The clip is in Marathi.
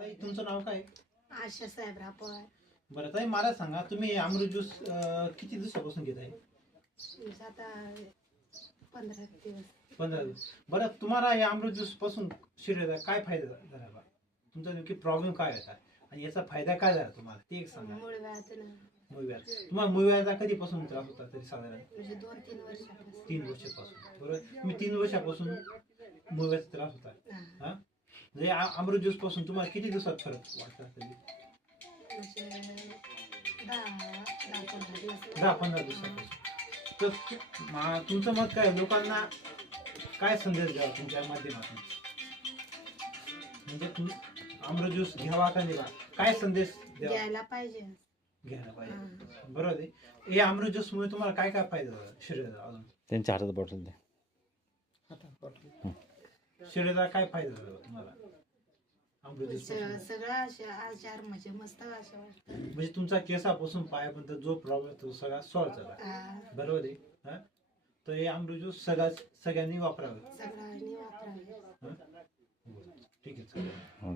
ताई तुमचं नाव काय? आशा साहेब रापवार. बरं ताई मला सांगा, तुम्ही अमृत ज्यूस किती दिवसापासून घेत आहे? आता 15 दिवस. 15 दिवस. बरं तुम्हाला या अमृत ज्यूस पासून शरीराला काय फायदा झाला बा? तुमचा नेमकी प्रॉब्लेम काय होता आणि याचा फायदा काय झाला तुम्हाला ते एक सांगा. मूळव्याध मूळव्याध. तुम्हाला मूळव्याधा कधीपासून त्रास होता तरी साधारण? म्हणजे 2-3 वर्षापासून. 3 वर्षापासून. बरोबर. तुम्ही 3 वर्षापासून मूळव्याधचा त्रास होता. हा म्हणजे अमृत ज्यूस पासून तुम्हाला किती दिवसात फरक वाटला तरी? म्हणजे 10-15 दिवस. 10-15 दिवसापासून. तर तुमचं मत काय, लोकांना काय संदेश द्यावा तुमच्या माध्यमातून? म्हणजे अमृत ज्यूस घ्यावा का नाही, काय संदेश द्यावा? घ्यायला पाहिजे. घ्यायला पाहिजे. बरोबर आहे. हे अमृत ज्यूस मुळे तुम्हाला काय काय फायदा झाला शरीराला? अजून त्यांच्या हातात बॉटल द्या. शरीराला काय फायदा झाला तुम्हाला अमृत ज्यूस? सगळं आजार म्हणजे मस्त अशा वाटतं. म्हणजे तुमचा केसापासून पायापर्यंत जो प्रॉब्लेम तो सगळा सॉल्व्ह झाला. बरोबर आहे. हा तर हे अमृत ज्यूस सगळ्यांनी वापरावं. सगळ्यांनी वापरावे. ठीक आहे.